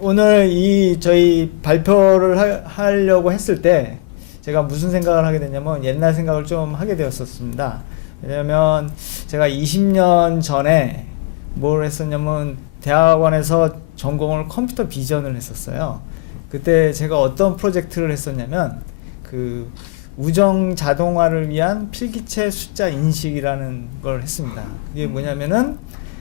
오늘 저희 발표를 하려고 했을 때 제가 무슨 생각을 하게 됐냐면 옛날 생각을 좀 하게 되었었습니다. 왜냐면 제가 20년 전에 뭘 했었냐면 대학원에서 전공을 컴퓨터 비전을 했었어요. 그때 제가 어떤 프로젝트를 했었냐면 그 우정 자동화를 위한 필기체 숫자 인식이라는 걸 했습니다. 이게 뭐냐면은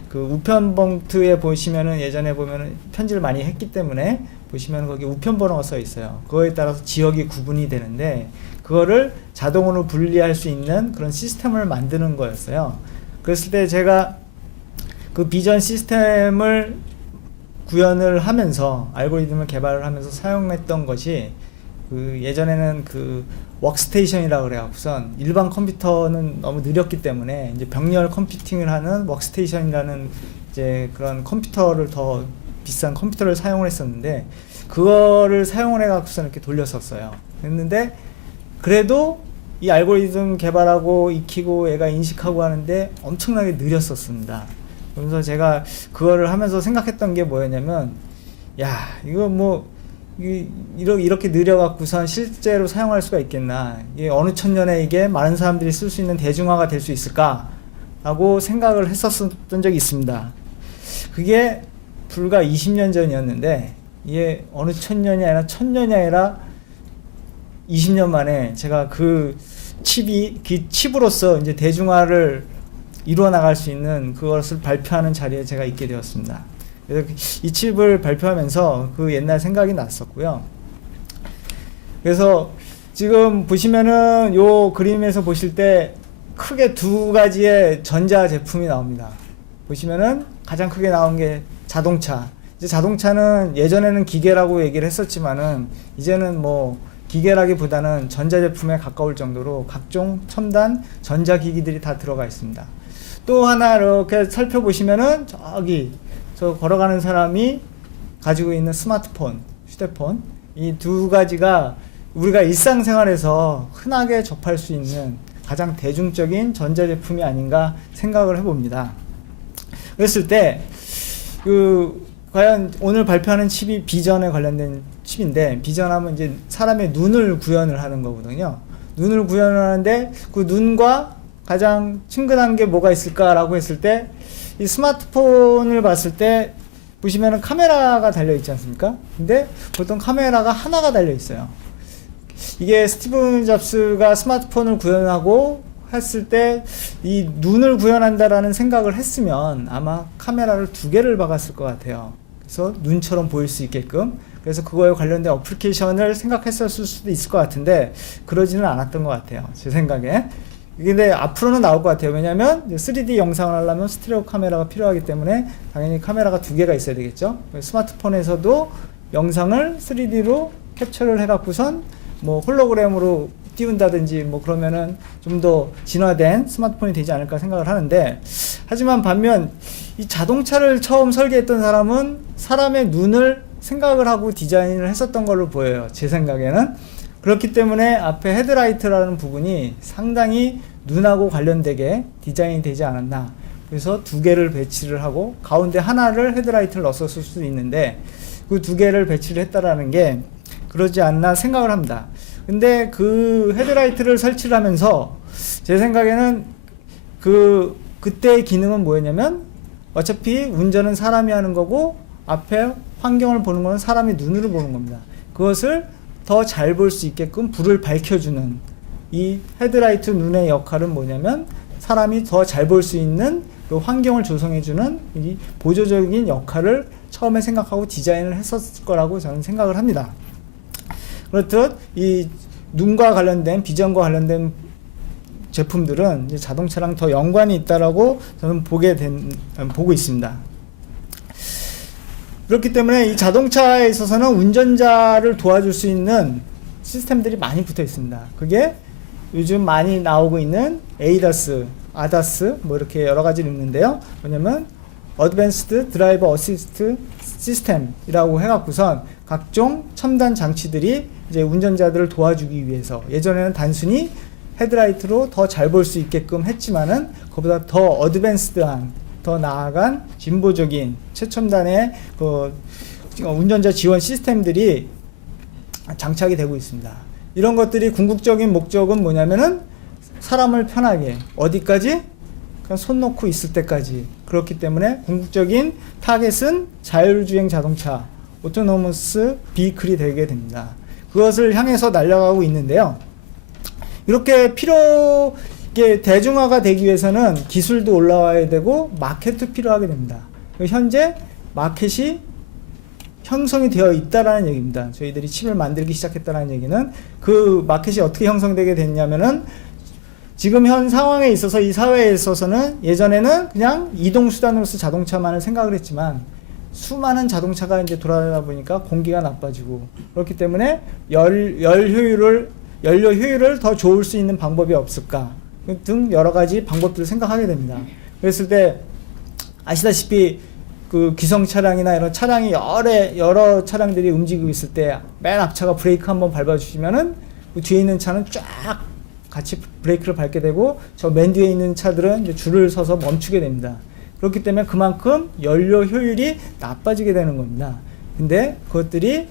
그 우편 봉투에 보시면은 예전에 보면은 편지를 많이 했기 때문에 보시면 거기 우편 번호가 써 있어요. 그거에 따라서 지역이 구분이 되는데 그거를 자동으로 분리할 수 있는 그런 시스템을 만드는 거였어요. 그랬을 때 제가 그 비전 시스템을 구현을 하면서 알고리즘을 개발을 하면서 사용했던 것이 그 예전에는 그 워크스테이션이라고 그래갖고선 일반 컴퓨터는 너무 느렸기 때문에 이제 병렬 컴퓨팅을 하는 워크스테이션이라는 이제 그런 컴퓨터를 더 비싼 컴퓨터를 사용을 했었는데 그거를 사용을 해갖고선 이렇게 돌렸었어요. 그랬는데 그래도 이 알고리즘 개발하고 익히고 얘가 인식하고 하는데 엄청나게 느렸었습니다. 그래서 제가 그거를 하면서 생각했던 게 뭐였냐면 야 이거 뭐 이렇게 느려갖고선 실제로 사용할 수가 있겠나, 이게 어느 천년에 이게 많은 사람들이 쓸 수 있는 대중화가 될 수 있을까 라고 생각을 했었던 적이 있습니다. 그게 불과 20년 전이었는데 이게 어느 천년이 아니라 천년이 아니라 20년 만에 제가 그 칩으로서 이제 대중화를 이루어 나갈 수 있는 그것을 발표하는 자리에 제가 있게 되었습니다. 그래서 이 칩을 발표하면서 그 옛날 생각이 났었고요. 그래서 지금 보시면은 요 그림에서 보실 때 크게 두 가지의 전자 제품이 나옵니다. 보시면은 가장 크게 나온 게 자동차. 이제 자동차는 예전에는 기계라고 얘기를 했었지만은 이제는 뭐 기계라기보다는 전자제품에 가까울 정도로 각종 첨단 전자기기들이 다 들어가 있습니다. 또 하나 이렇게 살펴보시면은 저기 저 걸어가는 사람이 가지고 있는 스마트폰, 휴대폰, 이 두 가지가 우리가 일상생활에서 흔하게 접할 수 있는 가장 대중적인 전자제품이 아닌가 생각을 해봅니다. 그랬을 때 과연 오늘 발표하는 칩이 비전에 관련된 칩인데, 비전하면 이제 사람의 눈을 구현을 하는 거거든요. 눈을 구현을 하는데 그 눈과 가장 친근한 게 뭐가 있을까라고 했을 때 이 스마트폰을 봤을 때 보시면은 카메라가 달려 있지 않습니까? 근데 보통 카메라가 하나가 달려 있어요. 이게 스티브 잡스가 스마트폰을 구현하고 했을 때 이 눈을 구현한다라는 생각을 했으면 아마 카메라를 두 개를 박았을 것 같아요. 그래서 눈처럼 보일 수 있게끔. 그래서 그거에 관련된 어플리케이션을 생각했을 수도 있을 것 같은데 그러지는 않았던 것 같아요, 제 생각에. 근데 앞으로는 나올 것 같아요. 왜냐면 3D 영상을 하려면 스테레오 카메라가 필요하기 때문에 당연히 카메라가 두 개가 있어야 되겠죠. 스마트폰에서도 영상을 3D로 캡처를 해갖고선 뭐 홀로그램으로 띄운다든지 뭐 그러면은 좀 더 진화된 스마트폰이 되지 않을까 생각을 하는데, 하지만 반면 이 자동차를 처음 설계했던 사람은 사람의 눈을 생각을 하고 디자인을 했었던 걸로 보여요, 제 생각에는. 그렇기 때문에 앞에 헤드라이트라는 부분이 상당히 눈하고 관련되게 디자인이 되지 않았나. 그래서 두 개를 배치를 하고 가운데 하나를 헤드라이트를 넣었을 수도 있는데 그 두 개를 배치를 했다라는 게 그러지 않나 생각을 합니다. 근데 그 헤드라이트를 설치를 하면서 제 생각에는 그때의 기능은 뭐였냐면 어차피 운전은 사람이 하는 거고 앞에 환경을 보는 건 사람이 눈으로 보는 겁니다. 그것을 더 잘 볼 수 있게끔 불을 밝혀주는 이 헤드라이트 눈의 역할은 뭐냐면 사람이 더 잘 볼 수 있는 그 환경을 조성해주는 이 보조적인 역할을 처음에 생각하고 디자인을 했었을 거라고 저는 생각을 합니다. 그렇듯 이 눈과 관련된 비전과 관련된 제품들은 이제 자동차랑 더 연관이 있다라고 저는 보고 있습니다. 그렇기 때문에 이 자동차에 있어서는 운전자를 도와줄 수 있는 시스템들이 많이 붙어 있습니다. 그게 요즘 많이 나오고 있는 ADAS, ADAS 뭐 이렇게 여러 가지를 있는데요. 뭐냐면 Advanced Driver Assist System이라고 해갖고선 각종 첨단 장치들이 이제 운전자들을 도와주기 위해서, 예전에는 단순히 헤드라이트로 더 잘 볼 수 있게끔 했지만은 그보다 더 어드밴스드한, 더 나아간 진보적인 최첨단의 운전자 지원 시스템들이 장착이 되고 있습니다. 이런 것들이 궁극적인 목적은 뭐냐면은 사람을 편하게 어디까지? 그냥 손 놓고 있을 때까지. 그렇기 때문에 궁극적인 타겟은 자율주행 자동차, 오토노머스 비클이 되게 됩니다. 그것을 향해서 날아가고 있는데요. 이렇게 이게 대중화가 되기 위해서는 기술도 올라와야 되고 마켓도 필요하게 됩니다. 현재 마켓이 형성이 되어 있다라는 얘기입니다. 저희들이 칩을 만들기 시작했다는 얘기는 그 마켓이 어떻게 형성되게 됐냐면은 지금 현 상황에 있어서 이 사회에 있어서는 예전에는 그냥 이동수단으로서 자동차만을 생각을 했지만 수많은 자동차가 이제 돌아다니다 보니까 공기가 나빠지고 그렇기 때문에 연료 효율을 더 좋을 수 있는 방법이 없을까 등 여러 가지 방법들을 생각하게 됩니다. 그랬을 때 아시다시피 그 기성 차량이나 이런 차량이 여러 차량들이 움직이고 있을 때 맨 앞차가 브레이크 한번 밟아주시면은 그 뒤에 있는 차는 쫙 같이 브레이크를 밟게 되고 저 맨 뒤에 있는 차들은 이제 줄을 서서 멈추게 됩니다. 그렇기 때문에 그만큼 연료 효율이 나빠지게 되는 겁니다. 근데 그것들이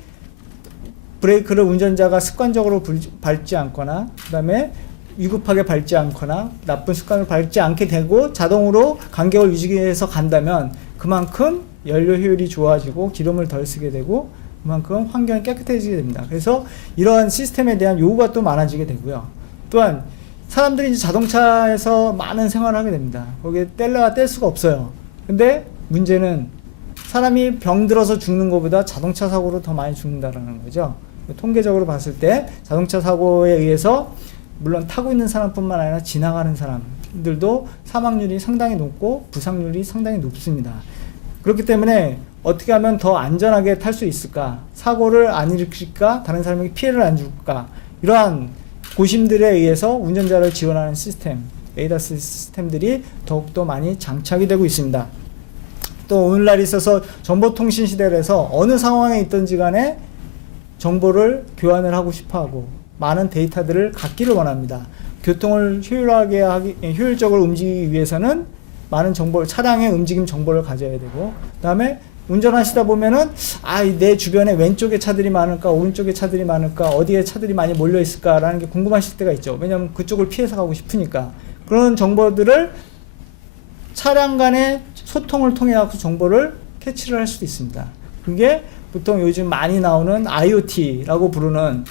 브레이크를 운전자가 습관적으로 밟지 않거나 그 다음에 위급하게 밟지 않거나 나쁜 습관을 밟지 않게 되고 자동으로 간격을 유지해서 간다면 그만큼 연료 효율이 좋아지고 기름을 덜 쓰게 되고 그만큼 환경이 깨끗해지게 됩니다. 그래서 이러한 시스템에 대한 요구가 또 많아지게 되고요. 또한 사람들이 이제 자동차에서 많은 생활을 하게 됩니다. 거기에 뗄 수가 없어요. 근데 문제는 사람이 병들어서 죽는 것보다 자동차 사고로 더 많이 죽는다라는 거죠. 통계적으로 봤을 때 자동차 사고에 의해서 물론 타고 있는 사람뿐만 아니라 지나가는 사람들도 사망률이 상당히 높고 부상률이 상당히 높습니다. 그렇기 때문에 어떻게 하면 더 안전하게 탈 수 있을까? 사고를 안 일으킬까? 다른 사람에게 피해를 안 줄까? 이러한 고심들에 의해서 운전자를 지원하는 시스템, ADAS 시스템들이 더욱더 많이 장착이 되고 있습니다. 또 오늘날 있어서 정보통신 시대라서 어느 상황에 있든지 간에 정보를 교환을 하고 싶어하고 많은 데이터들을 갖기를 원합니다. 교통을 효율적으로 움직이기 위해서는 많은 차량의 움직임 정보를 가져야 되고 그 다음에 운전하시다 보면은 내 주변에 왼쪽에 차들이 많을까 오른쪽에 차들이 많을까 어디에 차들이 많이 몰려 있을까 라는 게 궁금하실 때가 있죠. 왜냐하면 그쪽을 피해서 가고 싶으니까. 그런 정보들을 차량 간의 소통을 통해 갖고 정보를 캐치를 할 수도 있습니다. 그게 보통 요즘 많이 나오는 IoT라고 부르는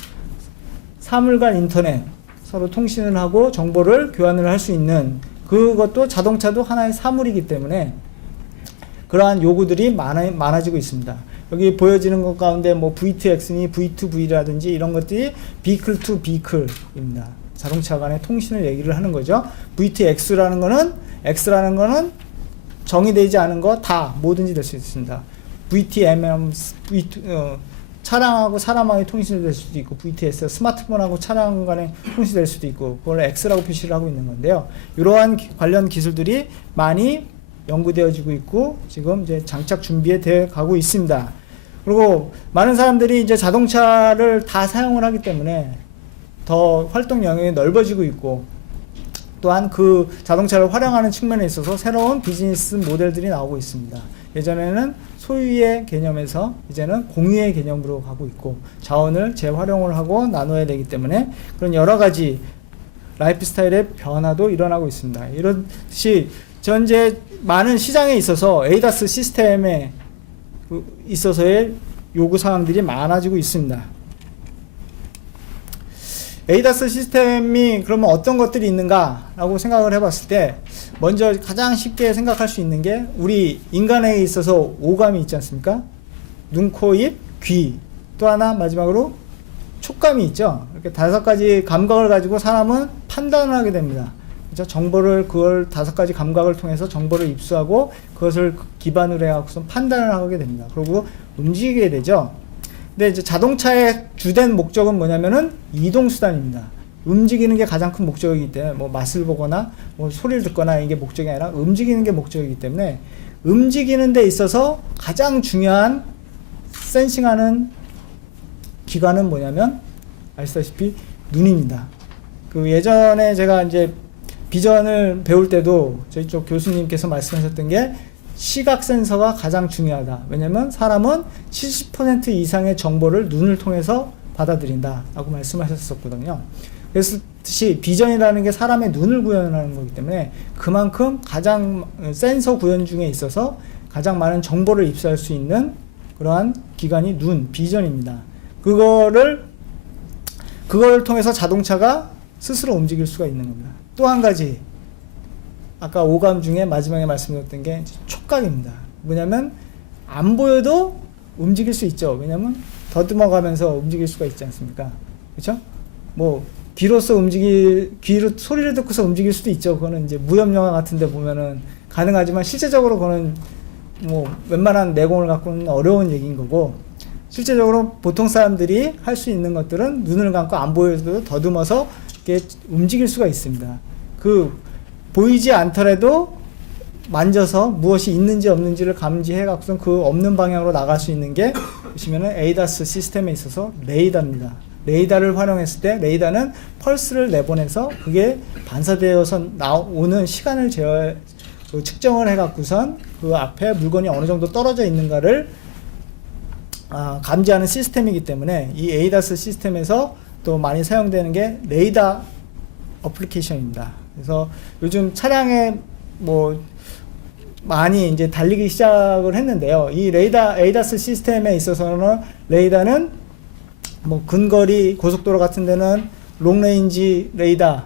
사물간 인터넷, 서로 통신을 하고 정보를 교환을 할 수 있는 그것도 자동차도 하나의 사물이기 때문에 그러한 요구들이 많아지고 있습니다. 여기 보여지는 것 가운데 뭐 V2X니 V2V라든지 이런 것들이 Vehicle to Vehicle입니다. 자동차 간의 통신을 얘기를 하는 거죠. V2X라는 거는 정의되지 않은 거 다 뭐든지 될 수 있습니다. VTMM, 차량하고 사람하고의 통신이 될 수도 있고 VTS, 스마트폰하고 차량 간의 통신이 될 수도 있고 그걸 X라고 표시를 하고 있는 건데요. 이러한 관련 기술들이 많이 연구되어지고 있고 지금 이제 장착 준비에 되어 가고 있습니다. 그리고 많은 사람들이 이제 자동차를 다 사용을 하기 때문에 더 활동 영역이 넓어지고 있고 또한 그 자동차를 활용하는 측면에 있어서 새로운 비즈니스 모델들이 나오고 있습니다. 예전에는 소유의 개념에서 이제는 공유의 개념으로 가고 있고 자원을 재활용을 하고 나눠야 되기 때문에 그런 여러 가지 라이프 스타일의 변화도 일어나고 있습니다. 이것이 현재 많은 시장에 있어서 ADAS 시스템에 있어서의 요구사항들이 많아지고 있습니다. ADAS 시스템이 그러면 어떤 것들이 있는가 라고 생각을 해봤을 때 먼저 가장 쉽게 생각할 수 있는 게 우리 인간에 있어서 오감이 있지 않습니까? 눈, 코, 입, 귀. 또 하나 마지막으로 촉감이 있죠. 이렇게 5가지 감각을 가지고 사람은 판단을 하게 됩니다. 그렇죠? 그걸 5가지 감각을 통해서 정보를 입수하고 그것을 기반으로 해서 판단을 하게 됩니다. 그리고 움직이게 되죠. 근데 이제 자동차의 주된 목적은 뭐냐면은 이동수단입니다. 움직이는 게 가장 큰 목적이기 때문에 뭐 맛을 보거나 뭐 소리를 듣거나 이게 목적이 아니라 움직이는 게 목적이기 때문에 움직이는 데 있어서 가장 중요한 센싱하는 기관은 뭐냐면 아시다시피 눈입니다. 그 예전에 제가 이제 비전을 배울 때도 저희 쪽 교수님께서 말씀하셨던 게 시각 센서가 가장 중요하다. 왜냐면 사람은 70% 이상의 정보를 눈을 통해서 받아들인다 라고 말씀하셨었거든요. 그래서 비전이라는 게 사람의 눈을 구현하는 거기 때문에 그만큼 가장 센서 구현 중에 있어서 가장 많은 정보를 입수할 수 있는 그러한 기관이 눈, 비전입니다. 그거를 통해서 자동차가 스스로 움직일 수가 있는 겁니다. 또 한 가지, 아까 오감 중에 마지막에 말씀드렸던 게 촉각입니다. 뭐냐면 안 보여도 움직일 수 있죠. 왜냐면 더듬어 가면서 움직일 수가 있지 않습니까? 그렇죠? 뭐 귀로 소리를 듣고서 움직일 수도 있죠. 그거는 이제 무협 영화 같은 데 보면은 가능하지만 실제적으로 그거는 뭐 웬만한 내공을 갖고는 어려운 얘기인 거고, 실제적으로 보통 사람들이 할 수 있는 것들은 눈을 감고 안 보여도 더듬어서 이렇게 움직일 수가 있습니다. 보이지 않더라도 만져서 무엇이 있는지 없는지를 감지해 갖고선 그 없는 방향으로 나갈 수 있는 게 보시면은 에이다스 시스템에 있어서 레이더입니다. 레이더를 활용했을 때 레이더는 펄스를 내보내서 그게 반사되어서 나오는 시간을 측정을 해 갖고선 그 앞에 물건이 어느 정도 떨어져 있는가를 감지하는 시스템이기 때문에 이 에이다스 시스템에서 또 많이 사용되는 게 레이더 어플리케이션입니다. 그래서 요즘 차량에 뭐 많이 이제 달리기 시작을 했는데요. 이 에이다스 시스템에 있어서는 레이더는 뭐 근거리 고속도로 같은 데는 롱레인지 레이더,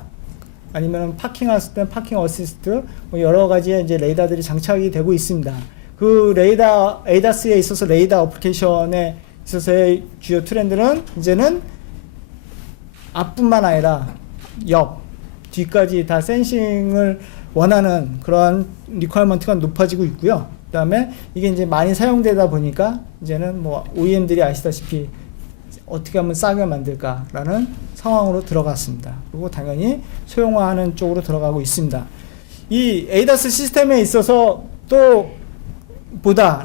아니면 파킹했을 때 파킹 어시스트, 뭐 여러 가지의 이제 레이더들이 장착이 되고 있습니다. 그 레이더, 에이다스에 있어서 레이더 어플리케이션에 있어서의 주요 트렌드는 이제는 앞뿐만 아니라 옆, 뒤까지 다 센싱을 원하는 그런 리퀘어먼트가 높아지고 있고요. 그 다음에 이게 이제 많이 사용되다 보니까 이제는 뭐 OEM들이 아시다시피 어떻게 하면 싸게 만들까라는 상황으로 들어갔습니다. 그리고 당연히 소형화하는 쪽으로 들어가고 있습니다. 이 에이다스 시스템에 있어서 또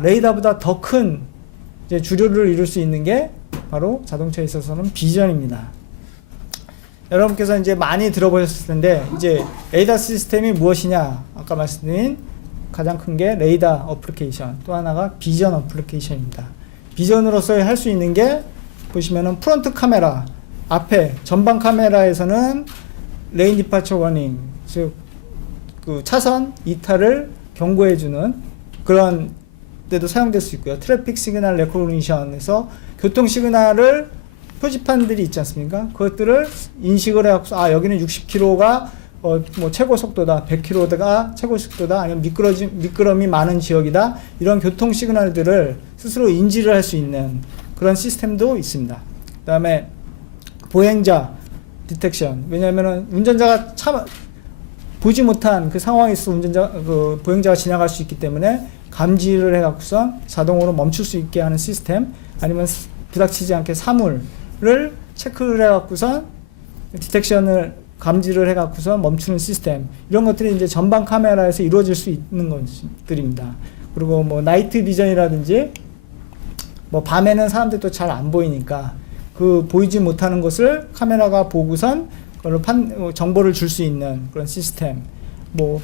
레이더보다 더 큰 주류를 이룰 수 있는 게 바로 자동차에 있어서는 비전입니다. 여러분께서 이제 많이 들어보셨을 텐데, 이제 에이다스 시스템이 무엇이냐, 아까 말씀드린 가장 큰 게 레이더 어플리케이션, 또 하나가 비전 어플리케이션입니다. 비전으로서 할 수 있는 게 보시면은 프론트 카메라, 앞에 전방 카메라에서는 레인 디파처 워닝, 즉 그 차선 이탈을 경고해주는 그런 데도 사용될 수 있고요. 트래픽 시그널 레코그니션에서 교통 시그널을 표지판들이 있지 않습니까? 그것들을 인식을 해서 여기는 60km가 뭐 최고 속도다, 100km가 최고 속도다, 아니면 미끄럼이 많은 지역이다, 이런 교통 시그널들을 스스로 인지를 할 수 있는 그런 시스템도 있습니다. 그 다음에 보행자 디텍션, 왜냐하면 운전자가 보지 못한 그 상황에서 보행자가 지나갈 수 있기 때문에 감지를 해갖고서 자동으로 멈출 수 있게 하는 시스템, 아니면 부닥치지 않게 사물을 체크를 해갖고서 디텍션을 감지를 해갖고서 멈추는 시스템, 이런 것들이 이제 전방 카메라에서 이루어질 수 있는 것들입니다. 그리고 뭐 나이트 비전이라든지 뭐 밤에는 사람들이 또 잘 안 보이니까 그 보이지 못하는 것을 카메라가 보고선 그걸로 정보를 줄 수 있는 그런 시스템, 뭐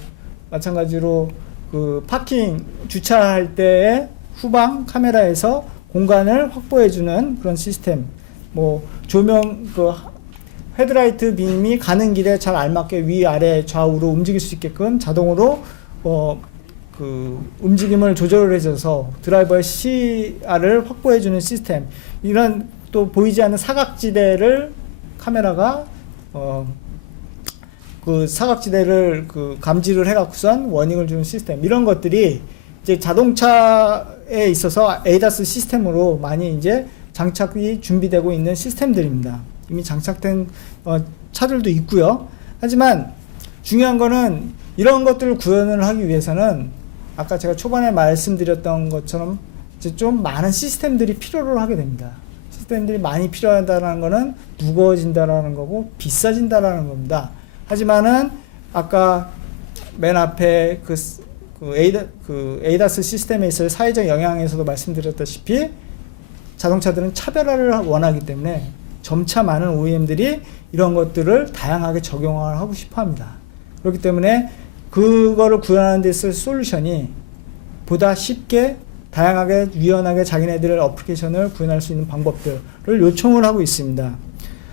마찬가지로 그 파킹 주차할 때의 후방 카메라에서 공간을 확보해주는 그런 시스템, 뭐 조명 헤드라이트 빔이 가는 길에 잘 알맞게 위아래 좌우로 움직일 수 있게끔 자동으로 움직임을 조절을 해줘서 드라이버의 시야를 확보해주는 시스템, 이런 또 보이지 않는 사각지대를 카메라가 그 사각지대를 감지를 해갖고선 워닝을 주는 시스템, 이런 것들이 이제 자동차에 있어서 에이다스 시스템으로 많이 이제 장착이 준비되고 있는 시스템들입니다. 이미 장착된 차들도 있고요. 하지만 중요한 거는 이런 것들을 구현을 하기 위해서는 아까 제가 초반에 말씀드렸던 것처럼 이제 좀 많은 시스템들이 필요로 하게 됩니다. 시스템들이 많이 필요하다는 거는 무거워진다라는 거고 비싸진다라는 겁니다. 하지만은 아까 맨 앞에 에이다스 시스템에 있어서 사회적 영향에서도 말씀드렸다시피 자동차들은 차별화를 원하기 때문에 점차 많은 OEM들이 이런 것들을 다양하게 적용을 하고 싶어 합니다. 그렇기 때문에 그거를 구현하는 데 있을 솔루션이 보다 쉽게 다양하게 유연하게 자기네들의 어플리케이션을 구현할 수 있는 방법들을 요청을 하고 있습니다.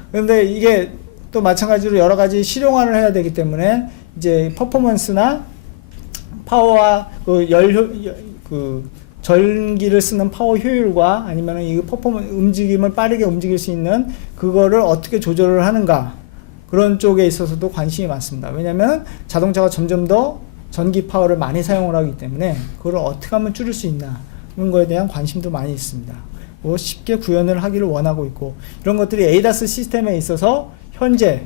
그런데 이게 또 마찬가지로 여러 가지 실용화를 해야 되기 때문에 이제 퍼포먼스나 파워와 그 전기를 쓰는 파워 효율과 아니면 이 움직임을 빠르게 움직일 수 있는 그거를 어떻게 조절을 하는가, 그런 쪽에 있어서도 관심이 많습니다. 왜냐하면 자동차가 점점 더 전기 파워를 많이 사용을 하기 때문에 그걸 어떻게 하면 줄일 수 있나, 그런 거에 대한 관심도 많이 있습니다. 뭐 쉽게 구현을 하기를 원하고 있고, 이런 것들이 ADAS 시스템에 있어서 현재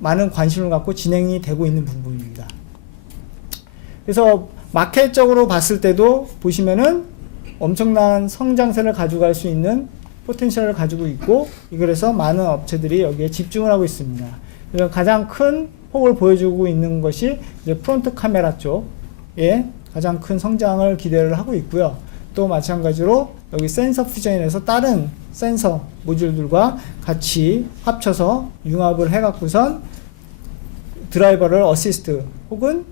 많은 관심을 갖고 진행이 되고 있는 부분입니다. 그래서 마켓적으로 봤을 때도 보시면은 엄청난 성장세를 가져갈 수 있는 포텐셜을 가지고 있고, 그래서 많은 업체들이 여기에 집중을 하고 있습니다. 그래서 가장 큰 폭을 보여주고 있는 것이 이제 프론트 카메라 쪽에 가장 큰 성장을 기대를 하고 있고요. 또 마찬가지로 여기 센서 퓨전에서 다른 센서 모듈들과 같이 합쳐서 융합을 해갖고선 드라이버를 어시스트 혹은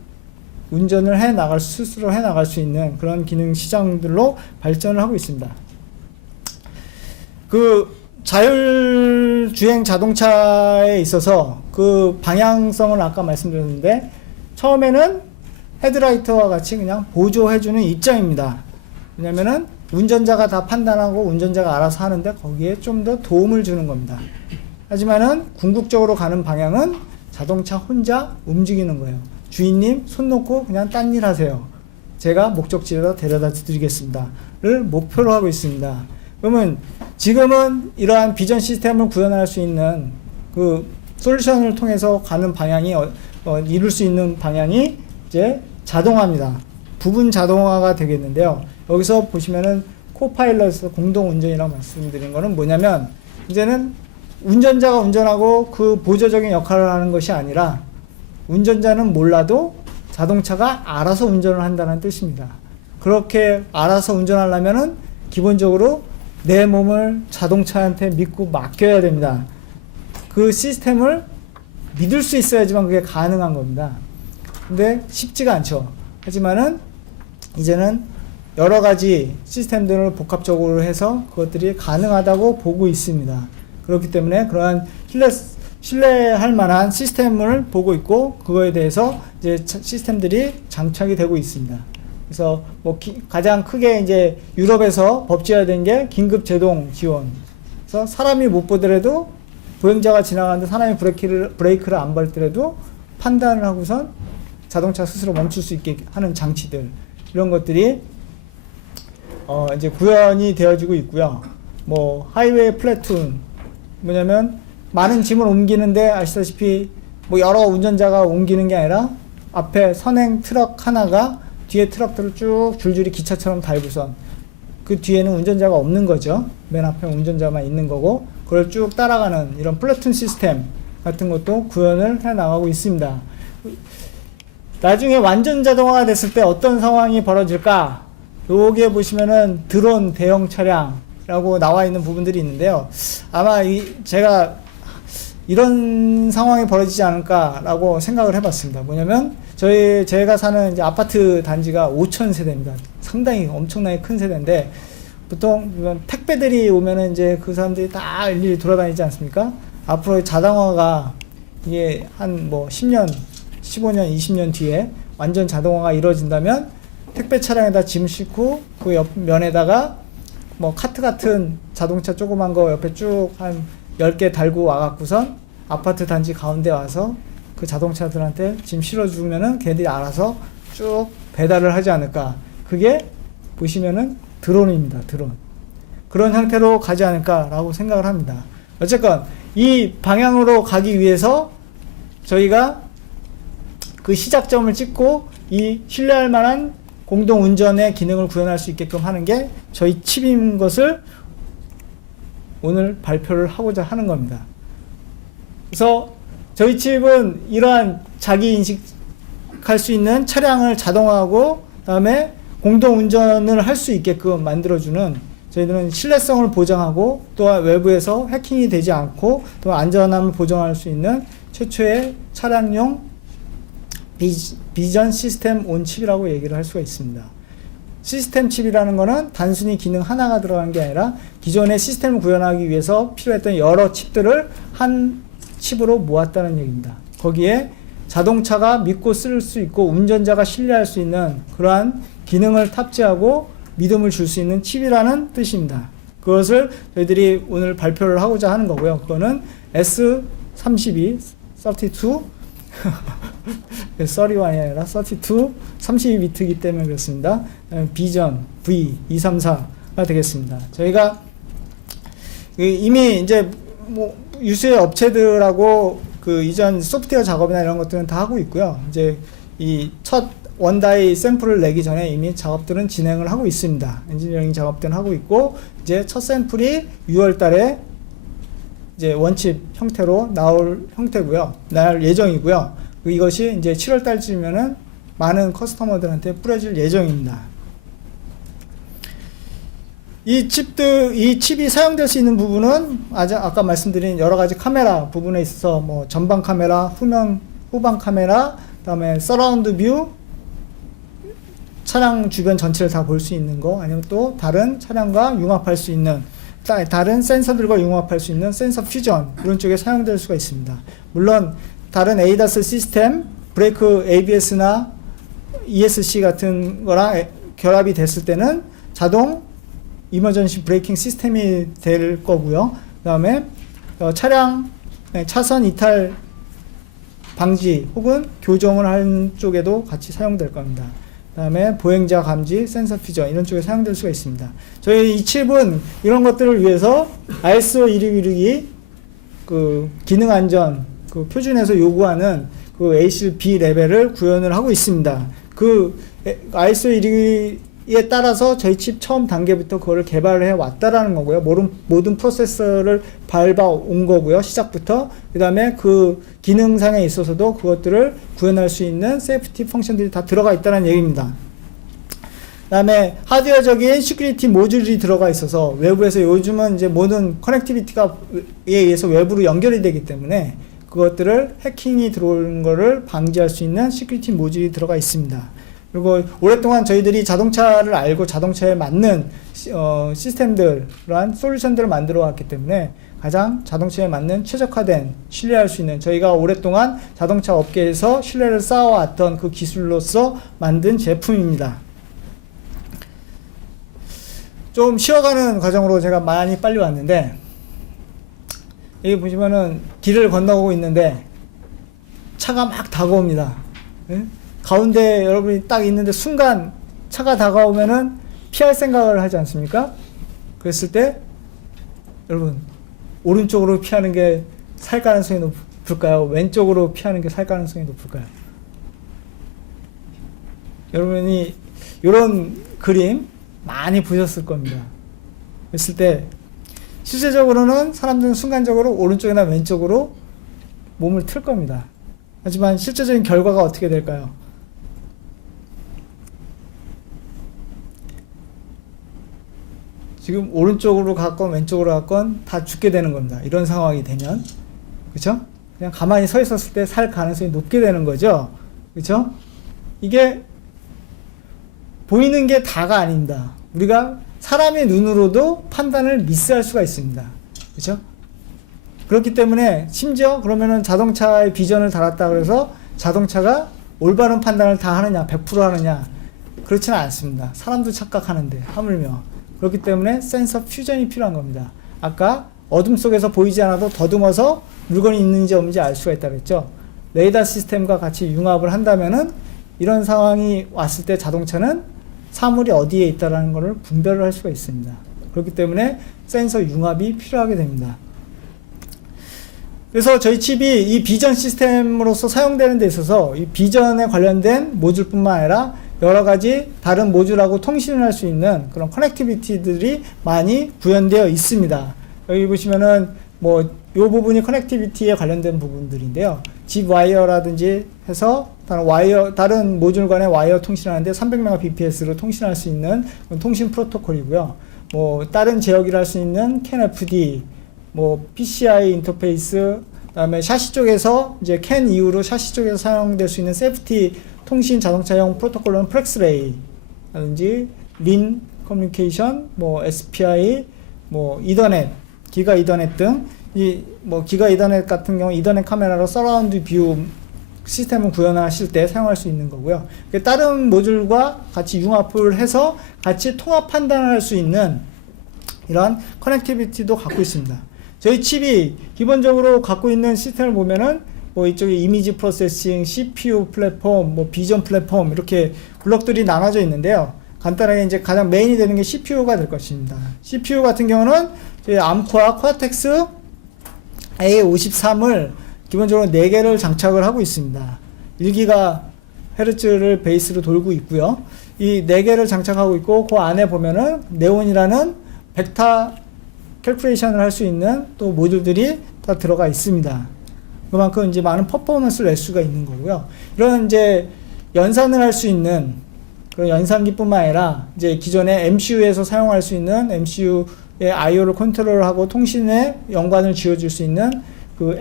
운전을 스스로 해 나갈 수 있는 그런 기능 시장들로 발전을 하고 있습니다. 그 자율주행 자동차에 있어서 그 방향성을 아까 말씀드렸는데, 처음에는 헤드라이트와 같이 그냥 보조해주는 입장입니다. 왜냐면은 운전자가 다 판단하고 운전자가 알아서 하는데 거기에 좀 더 도움을 주는 겁니다. 하지만은 궁극적으로 가는 방향은 자동차 혼자 움직이는 거예요. 주인님 손 놓고 그냥 딴 일 하세요. 제가 목적지에다 데려다 드리겠습니다.를 목표로 하고 있습니다. 그러면 지금은 이러한 비전 시스템을 구현할 수 있는 그 솔루션을 통해서 가는 방향이 이룰 수 있는 방향이 이제 자동화입니다. 부분 자동화가 되겠는데요. 여기서 보시면은 코파일럿 공동 운전이라고 말씀드린 거는 뭐냐면, 이제는 운전자가 운전하고 그 보조적인 역할을 하는 것이 아니라 운전자는 몰라도 자동차가 알아서 운전을 한다는 뜻입니다. 그렇게 알아서 운전하려면은 기본적으로 내 몸을 자동차한테 믿고 맡겨야 됩니다. 그 시스템을 믿을 수 있어야지만 그게 가능한 겁니다. 근데 쉽지가 않죠. 하지만은 이제는 여러 가지 시스템들을 복합적으로 해서 그것들이 가능하다고 보고 있습니다. 그렇기 때문에 그러한 신뢰할 만한 시스템을 보고 있고, 그거에 대해서 이제 시스템들이 장착이 되고 있습니다. 그래서 뭐 가장 크게 이제 유럽에서 법제화된 게 긴급 제동 지원. 그래서 사람이 못 보더라도 보행자가 지나가는데 사람이 브레이크를 안 밟더라도 판단을 하고선 자동차 스스로 멈출 수 있게 하는 장치들, 이런 것들이 이제 구현이 되어지고 있고요. 뭐 하이웨이 플래툰, 뭐냐면 많은 짐을 옮기는데 아시다시피 뭐 여러 운전자가 옮기는 게 아니라 앞에 선행 트럭 하나가 뒤에 트럭들을 쭉 줄줄이 기차처럼 달고선 그 뒤에는 운전자가 없는 거죠. 맨 앞에 운전자만 있는 거고, 그걸 쭉 따라가는 이런 플래툰 시스템 같은 것도 구현을 해 나가고 있습니다. 나중에 완전 자동화가 됐을 때 어떤 상황이 벌어질까? 여기에 보시면은 드론 대형 차량이라고 나와 있는 부분들이 있는데요. 아마 제가 이런 상황이 벌어지지 않을까라고 생각을 해봤습니다. 뭐냐면 제가 사는 이제 아파트 단지가 5,000세대입니다. 상당히 엄청나게 큰 세대인데, 보통 택배들이 오면은 이제 그 사람들이 다 일일이 돌아다니지 않습니까? 앞으로 자동화가 이게 한 뭐 10년, 15년, 20년 뒤에 완전 자동화가 이루어진다면 택배 차량에다 짐 싣고 그 옆 면에다가 뭐 카트 같은 자동차 조그만 거 옆에 쭉 한 10개 달고 와갖고선 아파트 단지 가운데 와서 그 자동차들한테 짐 실어주면은 걔들이 알아서 쭉 배달을 하지 않을까. 그게 보시면은 드론입니다. 드론. 그런 형태로 가지 않을까라고 생각을 합니다. 어쨌건 이 방향으로 가기 위해서 저희가 그 시작점을 찍고 이 신뢰할 만한 공동 운전의 기능을 구현할 수 있게끔 하는 게 저희 칩인 것을 오늘 발표를 하고자 하는 겁니다. 그래서 저희 칩은 이러한 자기 인식할 수 있는 차량을 자동화하고 그다음에 공동 운전을 할 수 있게끔 만들어주는, 저희들은 신뢰성을 보장하고 또한 외부에서 해킹이 되지 않고 또 안전함을 보장할 수 있는 최초의 차량용 비전 시스템 온 칩이라고 얘기를 할 수가 있습니다. 시스템 칩이라는 거는 단순히 기능 하나가 들어간 게 아니라 기존의 시스템을 구현하기 위해서 필요했던 여러 칩들을 한 칩으로 모았다는 얘기입니다. 거기에 자동차가 믿고 쓸 수 있고 운전자가 신뢰할 수 있는 그러한 기능을 탑재하고 믿음을 줄 수 있는 칩이라는 뜻입니다. 그것을 저희들이 오늘 발표를 하고자 하는 거고요. 그거는 S32, 32 31이 아니라 32, 32비트이기 때문에 그렇습니다. 비전 V234가 되겠습니다. 저희가 이미 이제 뭐 유수의 업체들하고 그 이전 소프트웨어 작업이나 이런 것들은 다 하고 있고요. 이제 이 첫 원다이 샘플을 내기 전에 이미 작업들은 진행을 하고 있습니다. 엔지니어링 작업들은 하고 있고, 이제 첫 샘플이 6월 달에 이제 원칩 형태로 나올 예정이고요. 이것이 이제 7월 달쯤이면은 많은 커스터머들한테 뿌려질 예정입니다. 이 칩이 사용될 수 있는 부분은 아까 말씀드린 여러 가지 카메라 부분에 있어서 뭐 전방 카메라, 후방 카메라, 그다음에 서라운드 뷰, 차량 주변 전체를 다 볼 수 있는 거, 아니면 또 다른 차량과 융합할 수 있는 다른 센서들과 융합할 수 있는 센서 퓨전, 이런 쪽에 사용될 수가 있습니다. 물론 다른 ADAS 시스템, 브레이크 ABS나 ESC 같은 거랑 결합이 됐을 때는 자동 이머전시 브레이킹 시스템이 될 거고요. 그 다음에 차선 이탈 방지 혹은 교정을 하는 쪽에도 같이 사용될 겁니다. 그 다음에 보행자 감지, 센서 퓨전, 이런 쪽에 사용될 수가 있습니다. 저희 이 칩은 이런 것들을 위해서 ISO 162 그 기능 안전 그 표준에서 요구하는 그 ACB 레벨을 구현을 하고 있습니다. 그 ISO 162에 따라서 저희 칩 처음 단계부터 그거를 개발을 해 왔다라는 거고요. 모든 프로세서를 밟아 온 거고요. 시작부터. 그 다음에 그 기능상에 있어서도 그것들을 구현할 수 있는 세이프티 펑션들이 다 들어가 있다는 얘기입니다. 그 다음에 하드웨어적인 시큐리티 모듈이 들어가 있어서 외부에서 요즘은 이제 모든 커넥티비티에 의해서 외부로 연결이 되기 때문에 그것들을 해킹이 들어오는 거를 방지할 수 있는 시큐리티 모듈이 들어가 있습니다. 그리고 오랫동안 저희들이 자동차를 알고 자동차에 맞는 시스템들한 솔루션들을 만들어 왔기 때문에 가장 자동차에 맞는 최적화된 신뢰할 수 있는, 저희가 오랫동안 자동차 업계에서 신뢰를 쌓아왔던 그 기술로서 만든 제품입니다. 좀 쉬어가는 과정으로 제가 많이 빨리 왔는데, 여기 보시면은 길을 건너고 있는데 차가 막 다가옵니다. 네? 가운데 여러분이 딱 있는데 순간 차가 다가오면은 피할 생각을 하지 않습니까? 그랬을 때 여러분 오른쪽으로 피하는 게 살 가능성이 높을까요? 왼쪽으로 피하는 게 살 가능성이 높을까요? 여러분이 이런 그림 많이 보셨을 겁니다. 그랬을 때 실제적으로는 사람들은 순간적으로 오른쪽이나 왼쪽으로 몸을 틀 겁니다. 하지만 실제적인 결과가 어떻게 될까요? 지금 오른쪽으로 갔건 왼쪽으로 갔건 다 죽게 되는 겁니다. 이런 상황이 되면. 그쵸? 그냥 가만히 서 있었을 때 살 가능성이 높게 되는 거죠. 그쵸? 이게 보이는 게 다가 아닙니다. 우리가 사람의 눈으로도 판단을 미스할 수가 있습니다. 그쵸? 그렇기 때문에 심지어 그러면은 자동차의 비전을 달았다 그래서 자동차가 올바른 판단을 다 하느냐, 100% 하느냐, 그렇지는 않습니다. 사람도 착각하는데, 하물며. 그렇기 때문에 센서 퓨전이 필요한 겁니다. 아까 어둠 속에서 보이지 않아도 더듬어서 물건이 있는지 없는지 알 수가 있다고 했죠. 레이더 시스템과 같이 융합을 한다면은 이런 상황이 왔을 때 자동차는 사물이 어디에 있다는 것을 분별을 할 수가 있습니다. 그렇기 때문에 센서 융합이 필요하게 됩니다. 그래서 저희 칩이 이 비전 시스템으로서 사용되는 데 있어서 이 비전에 관련된 모듈뿐만 아니라 여러 가지 다른 모듈하고 통신을 할 수 있는 그런 커넥티비티들이 많이 구현되어 있습니다. 여기 보시면은 뭐 이 부분이 커넥티비티에 관련된 부분들인데요. 집 와이어라든지 해서 다른 모듈 간의 와이어 통신하는데 300mbps로 통신할 수 있는 통신 프로토콜이고요. 뭐 다른 제어기를 할 수 있는 CAN-FD, 뭐 PCI 인터페이스, 그다음에 샤시 쪽에서 이제 CAN 이후로 샤시 쪽에서 사용될 수 있는 세이프티 통신 자동차용 프로토콜로는 플렉스레이라든지 린 커뮤니케이션, 뭐 SPI, 뭐 이더넷, 기가 이더넷 등 이 뭐 기가 이더넷 같은 경우 이더넷 카메라로 서라운드 뷰 시스템을 구현하실 때 사용할 수 있는 거고요. 다른 모듈과 같이 융합을 해서 같이 통합 판단할 수 있는 이런 커넥티비티도 갖고 있습니다. 저희 칩이 기본적으로 갖고 있는 시스템을 보면은 뭐 이쪽에 이미지 프로세싱, CPU 플랫폼, 뭐 비전 플랫폼 이렇게 블록들이 나눠져 있는데요. 간단하게 이제 가장 메인이 되는 게 CPU가 될 것입니다. CPU 같은 경우는 저희 암코어 코어텍스 A53을 기본적으로 4개를 장착을 하고 있습니다. 1GHz를 베이스로 돌고 있고요. 이 4개를 장착하고 있고 그 안에 보면은 네온이라는 벡터 캘큘레이션을 할 수 있는 또 모듈들이 다 들어가 있습니다. 그만큼 이제 많은 퍼포먼스를 낼 수가 있는 거고요. 이런 이제 연산을 할 수 있는 그런 연산기뿐만 아니라 이제 기존의 MCU에서 사용할 수 있는 MCU의 IO를 컨트롤하고 통신에 연관을 지어줄 수 있는 그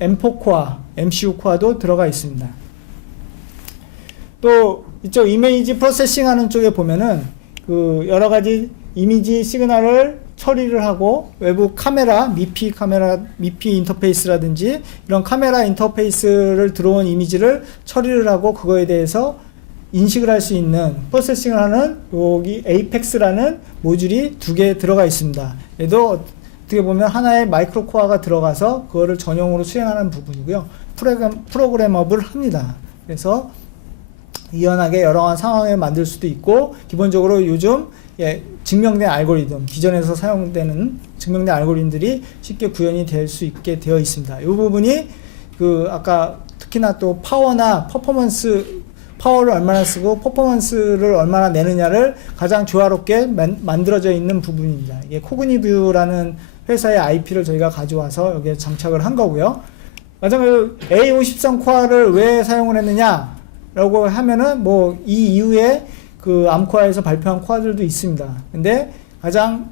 M4 코어, MCU 코어도 들어가 있습니다. 또 이쪽 이미지 프로세싱 하는 쪽에 보면은 그 여러 가지 이미지 시그널을 처리를 하고 외부 카메라, 미피 인터페이스라든지 이런 카메라 인터페이스를 들어온 이미지를 처리를 하고 그거에 대해서 인식을 할 수 있는 프로세싱을 하는 여기 에이펙스라는 모듈이 2개 들어가 있습니다. 얘도 어떻게 보면 하나의 마이크로 코어가 들어가서 그거를 전용으로 수행하는 부분이고요. 프로그래머블 합니다. 그래서 유연하게 여러 상황을 만들 수도 있고 기본적으로 요즘 증명된 알고리즘, 기존에서 사용되는 증명된 알고리즘들이 쉽게 구현이 될 수 있게 되어 있습니다. 이 부분이 그 아까 특히나 또 파워나 퍼포먼스, 파워를 얼마나 쓰고 퍼포먼스를 얼마나 내느냐를 가장 조화롭게 만들어져 있는 부분입니다. 이게 코그니뷰라는 회사의 IP를 저희가 가져와서 여기에 장착을 한 거고요. 마찬가지로 A53 코어를 왜 사용을 했느냐 라고 하면은 뭐 이 이후에 그 암코어에서 발표한 코어들도 있습니다. 근데 가장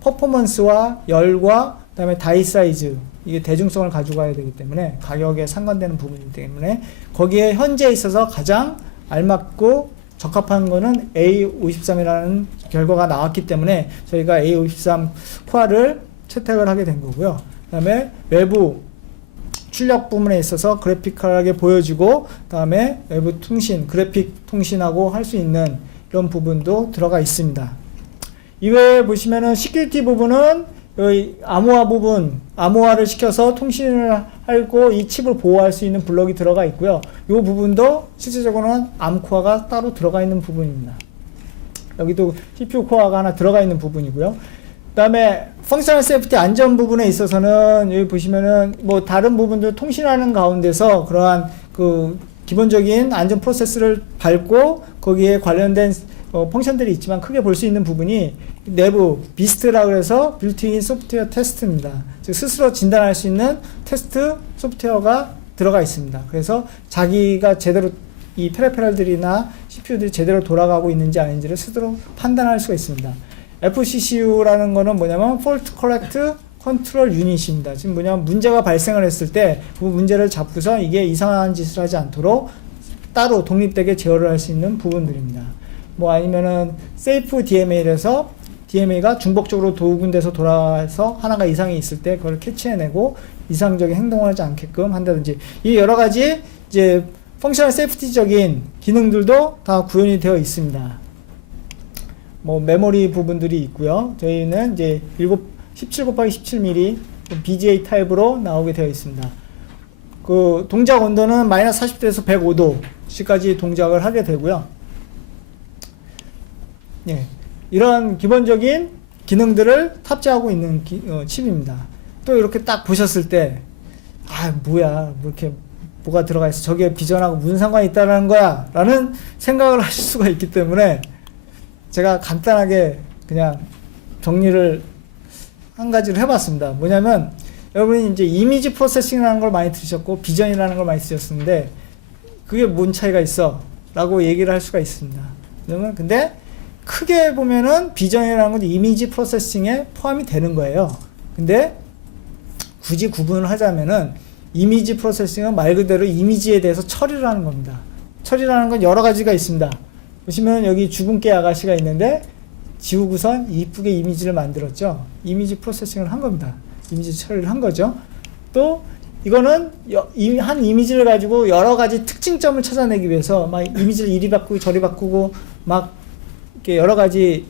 퍼포먼스와 열과 그다음에 다이 사이즈, 이게 대중성을 가져가야 되기 때문에 가격에 상관되는 부분이기 때문에 거기에 현재 있어서 가장 알맞고 적합한 거는 A53이라는 결과가 나왔기 때문에 저희가 A53 코어를 채택을 하게 된 거고요. 그 다음에 외부 출력 부분에 있어서 그래픽하게 보여지고, 그 다음에 외부 통신, 그래픽 통신하고 할 수 있는 이런 부분도 들어가 있습니다. 이외에 보시면은 시큐리티 부분은 여기 암호화 부분, 암호화를 시켜서 통신을 하고 이 칩을 보호할 수 있는 블럭이 들어가 있고요. 이 부분도 실질적으로는 암코어가 따로 들어가 있는 부분입니다. 여기도 CPU 코어가 하나 들어가 있는 부분이고요. 그 다음에 펑셔널 세이프티 안전 부분에 있어서는 여기 보시면은 뭐 다른 부분도 통신하는 가운데서 그러한 그 기본적인 안전 프로세스를 밟고 거기에 관련된 펑션들이 있지만 크게 볼 수 있는 부분이 내부 비스트라고 해서 빌트인 소프트웨어 테스트입니다. 즉 스스로 진단할 수 있는 테스트 소프트웨어가 들어가 있습니다. 그래서 자기가 제대로 이 페리페럴들이나 CPU들이 제대로 돌아가고 있는지 아닌지를 스스로 판단할 수가 있습니다. FCCU라는 거는 뭐냐면 Fault Correct Control Unit입니다. 지금 뭐냐면 문제가 발생을 했을 때 그 문제를 잡고서 이게 이상한 짓을 하지 않도록 따로 독립되게 제어를 할 수 있는 부분들입니다. 뭐 아니면은 세이프 DMA에서 DMA가 중복적으로 두 군데서 돌아와서 하나가 이상이 있을 때 그걸 캐치해내고 이상적인 행동을 하지 않게끔 한다든지 이 여러 가지 이제 펑셔널 세이프티적인 기능들도 다 구현이 되어 있습니다. 뭐 메모리 부분들이 있고요. 저희는 이제 17/17mm BGA 타입으로 나오게 되어 있습니다. 그 동작 온도는 마이너스 40도에서 105도까지 동작을 하게 되고요. 예, 이런 기본적인 기능들을 탑재하고 있는 칩입니다. 또 이렇게 딱 보셨을 때, 아, 뭐야, 이렇게 뭐가 들어가 있어. 저게 비전하고 무슨 상관이 있다는 거야? 라는 생각을 하실 수가 있기 때문에 제가 간단하게 그냥 정리를 한 가지를 해봤습니다. 뭐냐면, 여러분이 이제 이미지 프로세싱이라는 걸 많이 들으셨고, 비전이라는 걸 많이 들으셨는데, 그게 뭔 차이가 있어? 라고 얘기를 할 수가 있습니다. 그러면, 근데, 크게 보면은 비전이라는 건 이미지 프로세싱에 포함이 되는 거예요. 근데 굳이 구분을 하자면은 이미지 프로세싱은 말 그대로 이미지에 대해서 처리를 하는 겁니다. 처리라는 건 여러 가지가 있습니다. 보시면 여기 주근깨 아가씨가 있는데 지우고선 이쁘게 이미지를 만들었죠. 이미지 프로세싱을 한 겁니다. 이미지 처리를 한 거죠. 또 이거는 한 이미지를 가지고 여러 가지 특징점을 찾아내기 위해서 막 이미지를 이리 바꾸고 저리 바꾸고 막 이렇게 여러 가지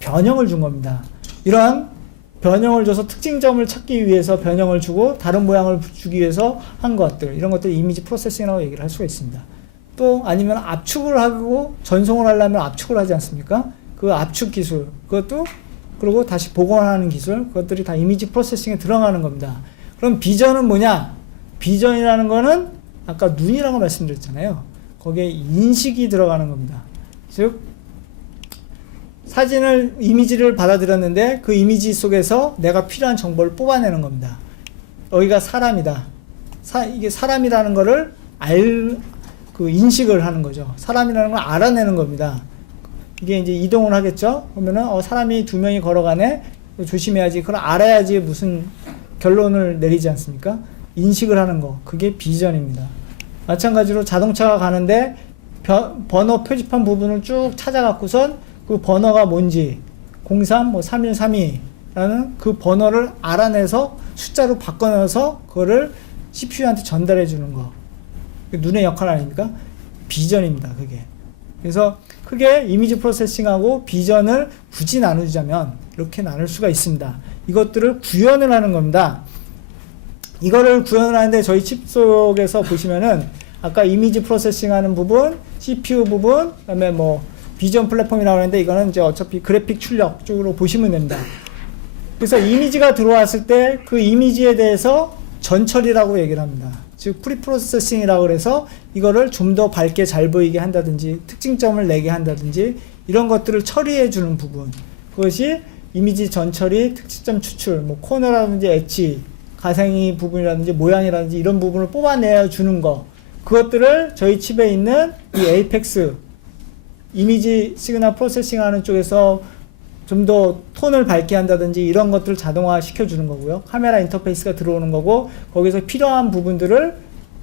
변형을 준 겁니다. 이러한 변형을 줘서 특징점을 찾기 위해서 변형을 주고 다른 모양을 주기 위해서 한 것들, 이런 것들 이미지 프로세싱이라고 얘기를 할 수가 있습니다. 또 아니면 압축을 하고 전송을 하려면 압축을 하지 않습니까? 그 압축 기술, 그것도, 그리고 다시 복원하는 기술, 그것들이 다 이미지 프로세싱에 들어가는 겁니다. 그럼 비전은 뭐냐? 비전이라는 거는 아까 눈이라고 말씀드렸잖아요. 거기에 인식이 들어가는 겁니다. 즉 사진을, 이미지를 받아들였는데 그 이미지 속에서 내가 필요한 정보를 뽑아내는 겁니다. 여기가 사람이다. 이게 사람이라는 거를 인식을 하는 거죠. 사람이라는 걸 알아내는 겁니다. 이게 이제 이동을 하겠죠? 그러면은, 사람이 2명이 걸어가네? 조심해야지. 그걸 알아야지 무슨 결론을 내리지 않습니까? 인식을 하는 거. 그게 비전입니다. 마찬가지로 자동차가 가는데 번호 표지판 부분을 쭉 찾아갖고선 그 번호가 뭔지 03, 3132라는 그 번호를 알아내서 숫자로 바꿔넣어서 그거를 CPU한테 전달해 주는 거. 눈의 역할 아닙니까? 비전입니다. 그게. 그래서 크게 이미지 프로세싱하고 비전을 굳이 나누자면 이렇게 나눌 수가 있습니다. 이것들을 구현을 하는 겁니다. 이거를 구현을 하는데 저희 칩 속에서 보시면은 아까 이미지 프로세싱 하는 부분, CPU 부분, 그다음에 뭐 비전 플랫폼이라고 하는데 이거는 이제 어차피 그래픽 출력 쪽으로 보시면 됩니다. 그래서 이미지가 들어왔을 때 그 이미지에 대해서 전처리라고 얘기를 합니다. 즉 프리프로세싱이라고 해서 이거를 좀 더 밝게 잘 보이게 한다든지 특징점을 내게 한다든지 이런 것들을 처리해 주는 부분, 그것이 이미지 전처리, 특징점 추출, 뭐 코너라든지 엣지, 가생이 부분이라든지 모양이라든지 이런 부분을 뽑아내어 주는 거, 그것들을 저희 칩에 있는 이 에이펙스 이미지 시그널 프로세싱 하는 쪽에서 좀 더 톤을 밝게 한다든지 이런 것들을 자동화 시켜주는 거고요. 카메라 인터페이스가 들어오는 거고, 거기서 필요한 부분들을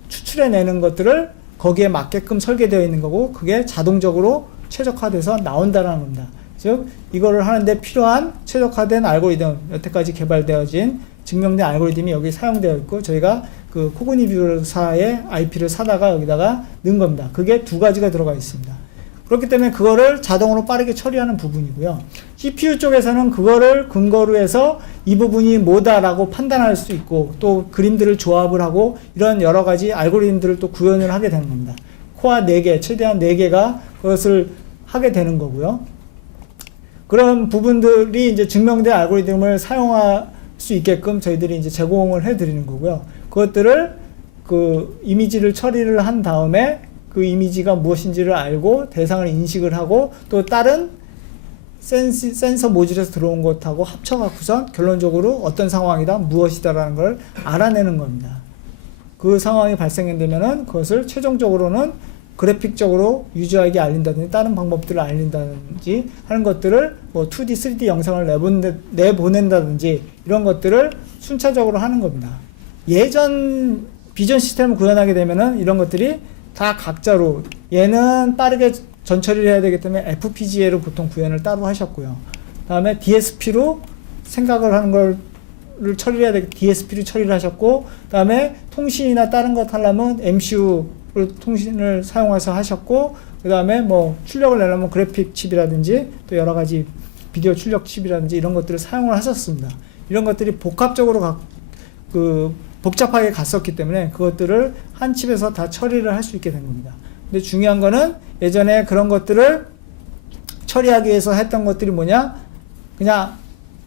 추출해내는 것들을 거기에 맞게끔 설계되어 있는 거고, 그게 자동적으로 최적화돼서 나온다는 겁니다. 즉 이거를 하는데 필요한 최적화된 알고리즘, 여태까지 개발되어진 증명된 알고리즘이 여기 사용되어 있고, 저희가 그 코그니뷰사의 IP를 사다가 여기다가 넣은 겁니다. 그게 2가지가 들어가 있습니다. 그렇기 때문에 그거를 자동으로 빠르게 처리하는 부분이고요. CPU 쪽에서는 그거를 근거로 해서 이 부분이 뭐다라고 판단할 수 있고, 또 그림들을 조합을 하고 이런 여러 가지 알고리즘들을 또 구현을 하게 되는 겁니다. 코어 4개, 최대한 4개가 그것을 하게 되는 거고요. 그런 부분들이 이제 증명된 알고리즘을 사용할 수 있게끔 저희들이 이제 제공을 해 드리는 거고요. 그것들을 그 이미지를 처리를 한 다음에 그 이미지가 무엇인지를 알고 대상을 인식을 하고 또 다른 센서 모듈에서 들어온 것하고 합쳐갖고선 결론적으로 어떤 상황이다, 무엇이다라는 걸 알아내는 겁니다. 그 상황이 발생되면은 그것을 최종적으로는 그래픽적으로 유저에게 알린다든지 다른 방법들을 알린다든지 하는 것들을 뭐 2D, 3D 영상을 내보낸다든지 이런 것들을 순차적으로 하는 겁니다. 예전 비전 시스템을 구현하게 되면은 이런 것들이 다 각자로, 얘는 빠르게 전처리를 해야 되기 때문에 FPGA로 보통 구현을 따로 하셨고요. 다음에 DSP로 생각을 하는 걸 처리해야 되기 DSP로 처리를 하셨고, 다음에 통신이나 다른 것 하려면 MCU 통신을 사용해서 하셨고, 그 다음에 뭐 출력을 내려면 그래픽 칩이라든지 또 여러 가지 비디오 출력 칩이라든지 이런 것들을 사용을 하셨습니다. 이런 것들이 복합적으로 복잡하게 갔었기 때문에 그것들을 한 칩에서 다 처리를 할 수 있게 된 겁니다. 근데 중요한 거는 예전에 그런 것들을 처리하기 위해서 했던 것들이 뭐냐? 그냥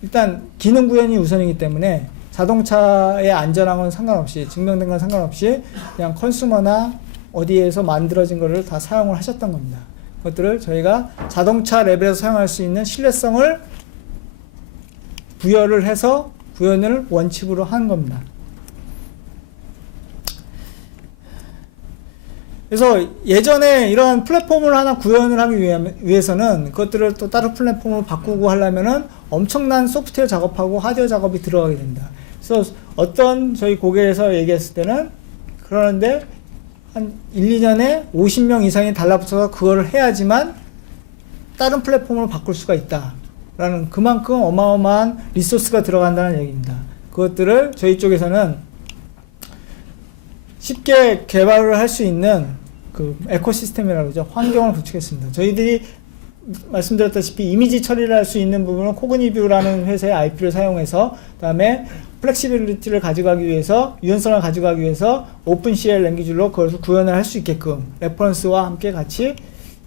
일단 기능 구현이 우선이기 때문에 자동차의 안전함은 상관없이, 증명된 건 상관없이 그냥 컨슈머나 어디에서 만들어진 거를 다 사용을 하셨던 겁니다. 그것들을 저희가 자동차 레벨에서 사용할 수 있는 신뢰성을 부여를 해서 구현을 원칙으로 한 겁니다. 그래서 예전에 이런 플랫폼을 하나 구현을 하기 위해서는 그것들을 또 다른 플랫폼으로 바꾸고 하려면은 엄청난 소프트웨어 작업하고 하드웨어 작업이 들어가게 됩니다. 그래서 어떤 저희 고객에서 얘기했을 때는 그러는데 한 1, 2년에 50명 이상이 달라붙어서 그거를 해야지만 다른 플랫폼으로 바꿀 수가 있다라는 그만큼 어마어마한 리소스가 들어간다는 얘기입니다. 그것들을 저희 쪽에서는 쉽게 개발을 할 수 있는 그 에코시스템이라고 그러죠. 환경을 구축했습니다. 저희들이 말씀드렸다시피 이미지 처리를 할 수 있는 부분은 코그니뷰라는 회사의 IP를 사용해서, 그다음에 플렉시빌리티를 가져가기 위해서, 유연성을 가져가기 위해서 오픈CL 랭귀지로 그것을 구현을 할 수 있게끔 레퍼런스와 함께 같이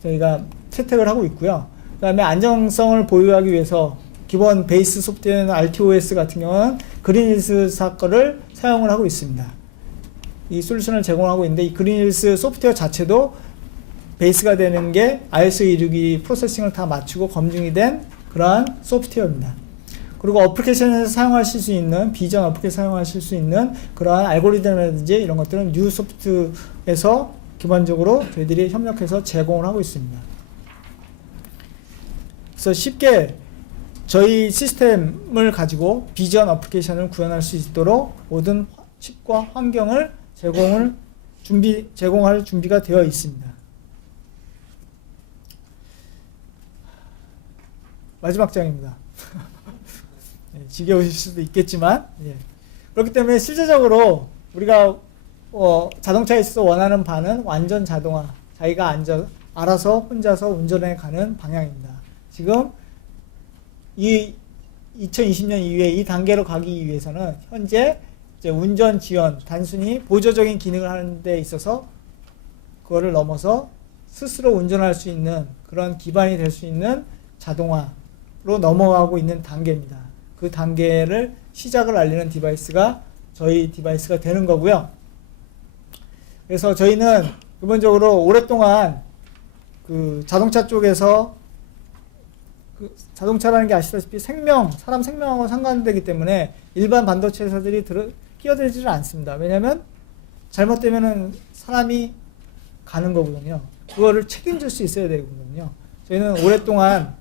저희가 채택을 하고 있고요. 그다음에 안정성을 보유하기 위해서 기본 베이스 소프트웨어는 RTOS 같은 경우는 그린힐스 사건을 사용을 하고 있습니다. 이 솔루션을 제공하고 있는데, 이 그린힐스 소프트웨어 자체도 베이스가 되는 게 ISO 262 프로세싱을 다 맞추고 검증이 된 그러한 소프트웨어입니다. 그리고 어플리케이션에서 사용하실 수 있는, 비전 어플리케이션 사용하실 수 있는 그러한 알고리즘이라든지 이런 것들은 뉴소프트에서 기본적으로 저희들이 협력해서 제공을 하고 있습니다. 그래서 쉽게 저희 시스템을 가지고 비전 어플리케이션을 구현할 수 있도록 모든 칩과 환경을 제공할 준비가 되어 있습니다. 마지막 장입니다. 지겨우실 수도 있겠지만, 그렇기 때문에 실제적으로 우리가 자동차에 있어서 원하는 바는 완전 자동화, 자기가 알아서 혼자서 운전해 가는 방향입니다. 지금 이 2020년 이후에 이 단계로 가기 위해서는 현재 이제 운전 지원, 단순히 보조적인 기능을 하는 데 있어서 그거를 넘어서 스스로 운전할 수 있는 그런 기반이 될 수 있는 자동화로 넘어가고 있는 단계입니다. 그 단계를 시작을 알리는 디바이스가 저희 디바이스가 되는 거고요. 그래서 저희는 기본적으로 오랫동안 그 자동차 쪽에서 자동차라는 게 아시다시피 사람 생명하고 상관되기 때문에 일반 반도체 회사들이 끼어들지를 않습니다. 왜냐하면 잘못되면은 사람이 가는 거거든요. 그거를 책임질 수 있어야 되거든요. 저희는 오랫동안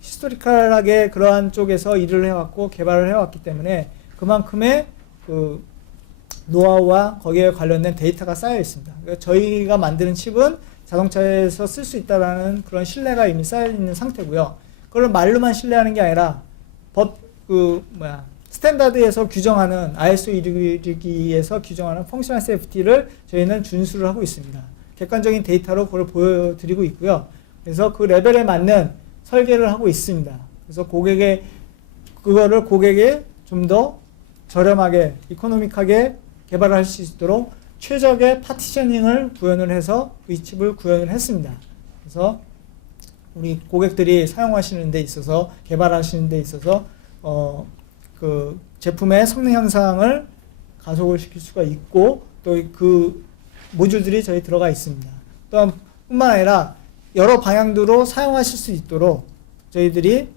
히스토리컬하게 그러한 쪽에서 일을 해왔고 개발을 해왔기 때문에 그만큼의 그 노하우와 거기에 관련된 데이터가 쌓여 있습니다. 그러니까 저희가 만드는 칩은 자동차에서 쓸 수 있다라는 그런 신뢰가 이미 쌓여 있는 상태고요. 그걸 말로만 신뢰하는 게 아니라 스탠다드에서 규정하는 ISO 262에서 규정하는 펑셔널 세이프티를 저희는 준수를 하고 있습니다. 객관적인 데이터로 그걸 보여드리고 있고요. 그래서 그 레벨에 맞는 설계를 하고 있습니다. 그래서 그거를 고객에 좀 더 저렴하게, 이코노믹하게 개발을 할 수 있도록 최적의 파티셔닝을 구현을 해서 이 칩을 구현을 했습니다. 그래서 우리 고객들이 사용하시는 데 있어서, 개발하시는 데 있어서 그 제품의 성능 향상을 가속을 시킬 수가 있고, 또 그 모듈들이 저희 들어가 있습니다. 또한 뿐만 아니라 여러 방향으로 사용하실 수 있도록 저희들이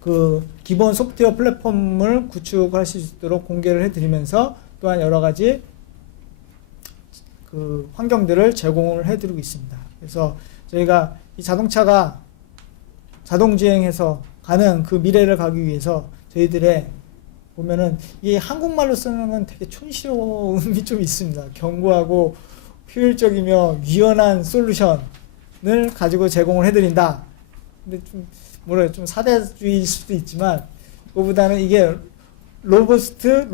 그 기본 소프트웨어 플랫폼을 구축하실 수 있도록 공개를 해드리면서 또한 여러 가지 그 환경들을 제공을 해드리고 있습니다. 그래서 저희가 이 자동차가 자동주행해서 가는 그 미래를 가기 위해서 저희들의 보면은 이 한국말로 쓰는 건 되게 촌스러움이 좀 있습니다. 견고하고 효율적이며 유연한 솔루션을 가지고 제공을 해드린다. 근데 좀 사대주의일 수도 있지만 그거보다는 이게 로부스트,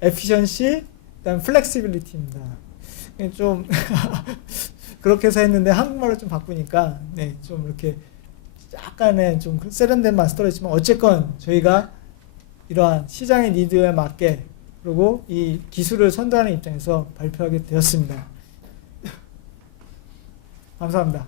에피션시, 그다음 플렉시빌리티입니다. 좀 그렇게 해서 했는데 한국말로 좀 바꾸니까 좀 이렇게 약간의 좀 세련된 맛이 떨어지지만 어쨌건 저희가 이러한 시장의 니드에 맞게 그리고 이 기술을 선도하는 입장에서 발표하게 되었습니다. 감사합니다.